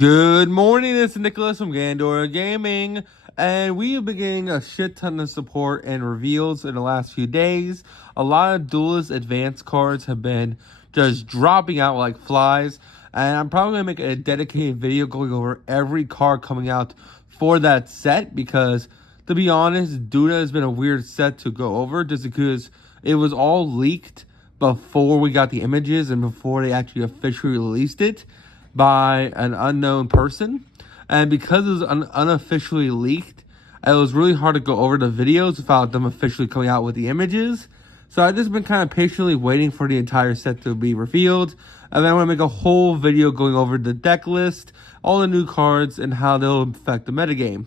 Good morning, it's Nicholas from Gandora Gaming, and we have been getting a shit ton of support and reveals in the last few days. A lot of Duelist Advanced cards have been just dropping out like flies, and I'm probably going to make a dedicated video going over every card coming out for that set, because, to be honest, Duda has been a weird set to go over, just because it was all leaked before we got the images and before they actually officially released it by an unknown person. And because it was unofficially leaked, it was really hard to go over the videos without them officially coming out with the images. So I've just been kind of patiently waiting for the entire set to be revealed. And then I'm going to make a whole video going over the deck list, all the new cards, and how they'll affect the metagame.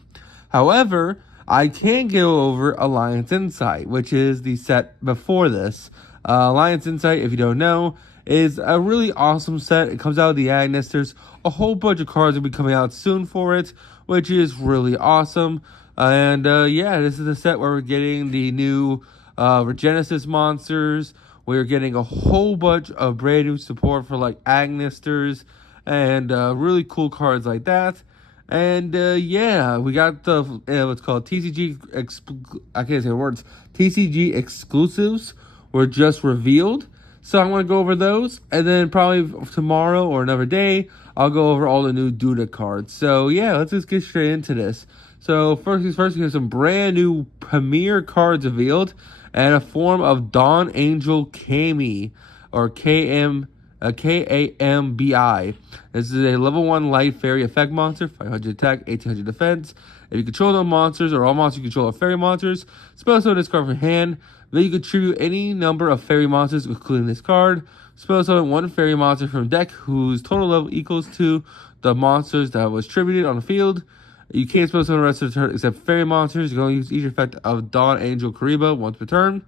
However, I can go over Alliance Insight, which is the set before this. Alliance Insight, if you don't know, is a really awesome set. It comes out of the Agnes. There's a whole bunch of cards will be coming out soon for it, which is really awesome. And yeah, this is the set where we're getting the new Regenesis monsters. We're getting a whole bunch of brand new support for like Agnisters and really cool cards like that. And yeah, we got the what's called TCG. I can't say the words. TCG exclusives were just revealed. So I'm going to go over those, and then probably tomorrow or another day, I'll go over all the new Duda cards. So yeah, let's just get straight into this. So first things first, we have some brand new Premier cards revealed, and a form of Dawn Angel Kami, or KAMBI. This is a level 1 light fairy effect monster, 500 attack, 1800 defense. If you control no monsters or all monsters you control are fairy monsters, spell summon this card from hand. Then you contribute any number of fairy monsters, including this card. Spell summon one fairy monster from deck whose total level equals to the monsters that was tributed on the field. You can't spell summon the rest of the turn except fairy monsters. You can only use each effect of Dawn Angel Kariba once per turn.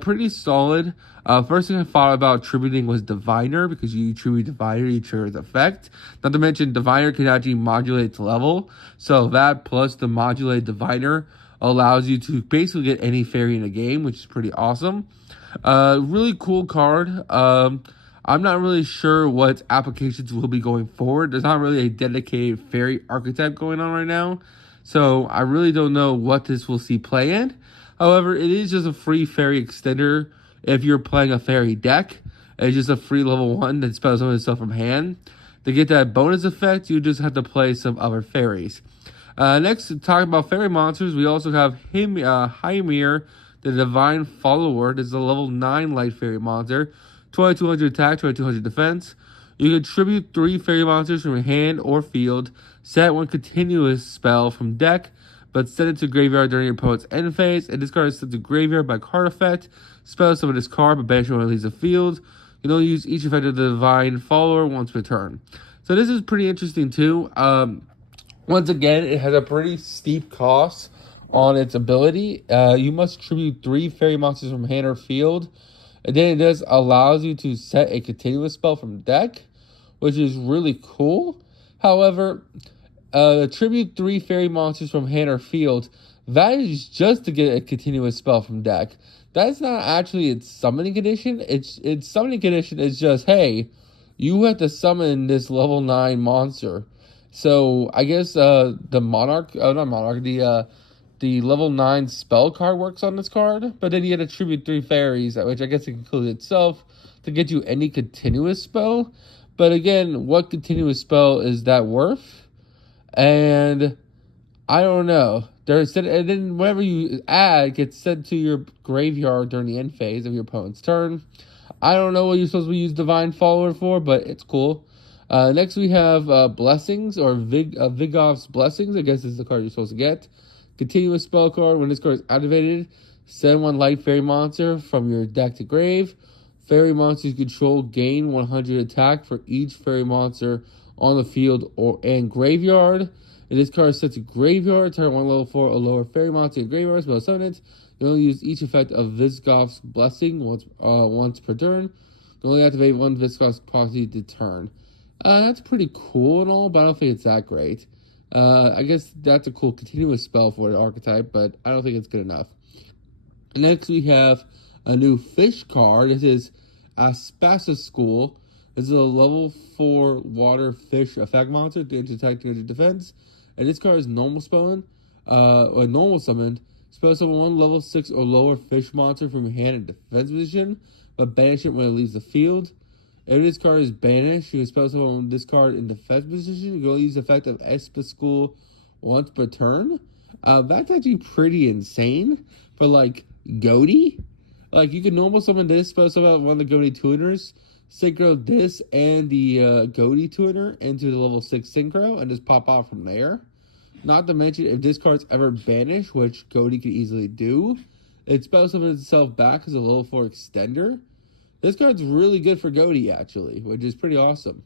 Pretty solid. First thing I thought about tributing was Diviner, because you tribute Diviner, you trigger its effect. Not to mention, Diviner can actually modulate its level. So that plus the modulate Diviner allows you to basically get any fairy in a game, which is pretty awesome. Really cool card. I'm not really sure what applications will be going forward. There's not really a dedicated fairy archetype going on right now, so I really don't know what this will see play in. However, it is just a free fairy extender if you're playing a fairy deck. It's just a free level 1 that spells some of stuff from hand. To get that bonus effect, you just have to play some other fairies. Next, talking about fairy monsters, we also have Hymir, the Divine Follower. This is a level 9 light fairy monster. 2200 attack, 2200 defense. You contribute 3 fairy monsters from your hand or field. Set one continuous spell from deck, but send it to graveyard during your opponent's end phase. And this card is sent to graveyard by card effect. Spell summon this card, but banish when it leaves the field. You can only use each effect of the Divine Follower once per turn. So this is pretty interesting too. Once again, it has a pretty steep cost on its ability. You must tribute 3 fairy monsters from hand or field. And then it does allows you to set a continuous spell from deck, which is really cool. However, tribute 3 fairy monsters from hand or field, that is just to get a continuous spell from deck. That's not actually its summoning condition. Its summoning condition is just, hey, you have to summon this level 9 monster. So I guess the Monarch, not Monarch, the level 9 spell card works on this card, but then you had to tribute 3 fairies, which I guess it includes itself, to get you any continuous spell. But again, what continuous spell is that worth? And I don't know. And then whatever you add gets sent to your graveyard during the end phase of your opponent's turn. I don't know what you're supposed to use Divine Follower for, but it's cool. Next we have Blessings, or Vigov's Blessings. I guess this is the card you're supposed to get. Continuous spell card. When this card is activated, send 1 light fairy monster from your deck to grave. Fairy monsters you control gain 100 attack for each fairy monster on the field and graveyard. And this card is set to graveyard. Turn 1 level 4 or lower fairy monster in graveyard. Spell summon it. You only use each effect of Visgov's Blessing once per turn. You only activate 1 Visgov's property to turn. That's pretty cool and all, but I don't think it's that great. I guess that's a cool continuous spell for the archetype, but I don't think it's good enough. Next, we have a new fish card. This is Aspasa School. This is a level 4 water fish effect monster, 300 attack, 300 defense. And this card is normal summon, or normal summoned. Spell summon one level 6 or lower fish monster from your hand in defense position, but banish it when it leaves the field. If this card is banished, you can spell summon this card in defense position. You can only use the effect of Espa School once per turn. That's actually pretty insane for like Ghoti. Like you can normal summon this, spell summon one of the Ghoti tuners, synchro this and the Ghoti tuner into the level 6 synchro, and just pop off from there. Not to mention, if this card's ever banished, which Ghoti can easily do, it spell summons itself back as a level 4 extender. This card's really good for Ghoti, actually, which is pretty awesome.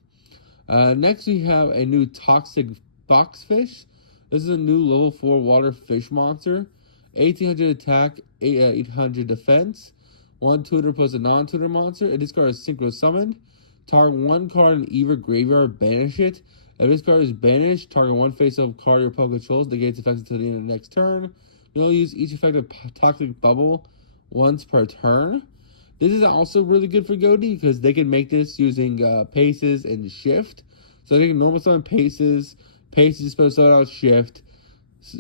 Next, we have a new Toxic Boxfish. This is a new level 4 water fish monster. 1800 attack, 800 defense. 1 tutor plus a non-tutor monster. If this card is synchro summoned, target one card in either graveyard, banish it. If this card is banished, target one face-up card your opponent controls, negates effects until the end of the next turn. You'll use each effective Toxic Bubble once per turn. This is also really good for Ghoti because they can make this using Paces and Shift. So they can normal summon Paces. Paces is supposed to start out Shift.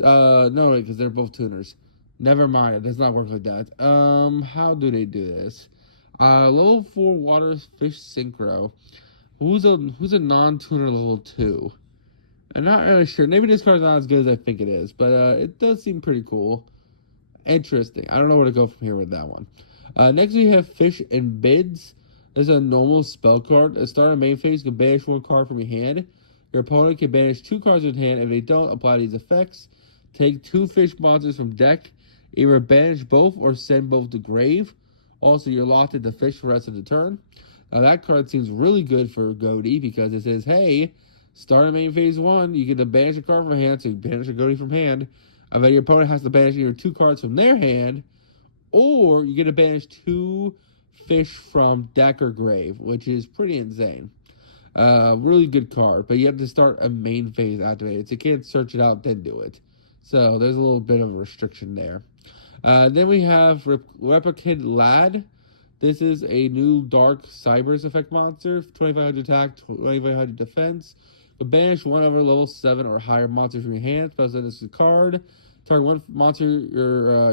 No, because they're both tuners. Never mind, it does not work like that. How do they do this? Level 4 water fish synchro. Who's a non-tuner level 2? I'm not really sure. Maybe this card's not as good as I think it is, but it does seem pretty cool. Interesting. I don't know where to go from here with that one. Next we have Fish and Bids. This is a normal spell card. At the start of main phase, you can banish one card from your hand. Your opponent can banish 2 cards in hand. If they don't, apply these effects. Take 2 fish monsters from deck. Either banish both or send both to grave. Also, you're locked into fish for the rest of the turn. Now, that card seems really good for Ghoti because it says, hey, start of main phase 1, you get to banish a card from hand, so you banish a Ghoti from hand. And then your opponent has to banish either 2 cards from their hand, or you get to banish 2 fish from deck or grave, which is pretty insane. Really good card, but you have to start a main phase activated, so you can't search it out then do it. So there's a little bit of a restriction there. Then we have Replicant Lad. This is a new Dark Cybers effect monster. 2500 attack, 2500 defense. But banish one other level 7 or higher monster from your hand. Spell summon this card. Target one monster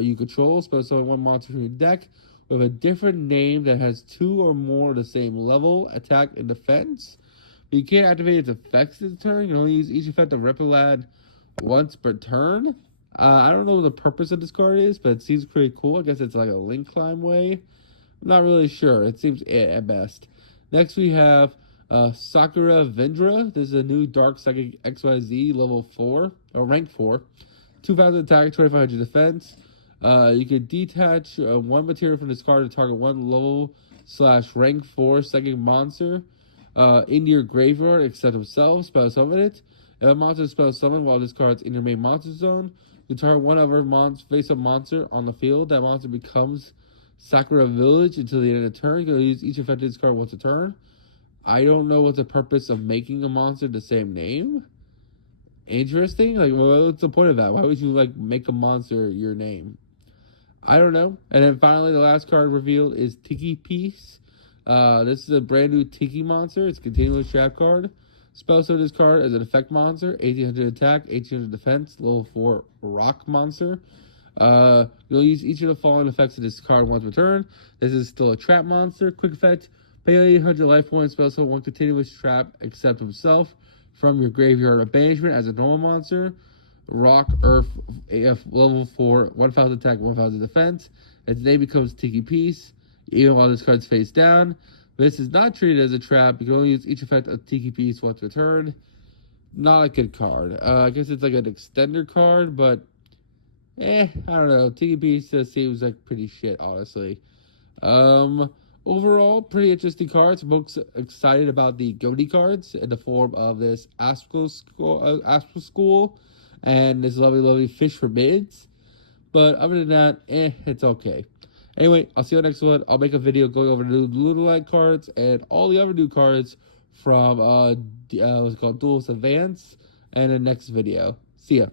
you control. Spell summon one monster from your deck with a different name that has 2 or more of the same level, attack, and defense. But you can't activate its effects this turn. You can only use each effect of Replicant Lad once per turn. I don't know what the purpose of this card is, but it seems pretty cool. I guess it's like a link climb way. I'm not really sure. It seems it at best. Next we have Sakura Vendra. This is a new Dark Psychic XYZ level 4, or rank 4. 2000 attack, 2500 defense. You can detach one material from this card to target one level / rank 4 psychic monster into your graveyard except himself. Spell summon it. If a monster is spell summoned while this card's in your main monster zone, you target one other face-up monster on the field. That monster becomes Sakura Village until the end of the turn. You can use each effect of this card once a turn. I don't know what the purpose of making a monster the same name. Interesting. Like, what's the point of that? Why would you like make a monster your name? I don't know. And then finally, the last card revealed is Tiki Piece. This is a brand new Tiki monster. It's a continuous trap card. Spell summon this card as an effect monster. 1800 attack, 1800 defense, level 4 rock monster. You'll use each of the following effects of this card once per turn. This is still a trap monster. Quick effect. Pay 800 life points. Spell summon one continuous trap except himself from your graveyard of banishment as a normal monster. Rock, Earth, AF level 4, 1000 attack, 1000 defense. Its name becomes Tiki Piece, even while this card's face down. This is not treated as a trap. You can only use each effect of Tiki Piece once per turn. Not a good card. I guess it's like an extender card, but I don't know. Tiki Piece seems like pretty shit, honestly. Overall, pretty interesting cards. I'm most excited about the Ghoti cards in the form of this Astral School and this lovely Fish for Bids. But other than that, it's okay. Anyway, I'll see you on the next one. I'll make a video going over the new Lunalight cards and all the other new cards from what's it called, Duelist Advance, and the next video. See ya.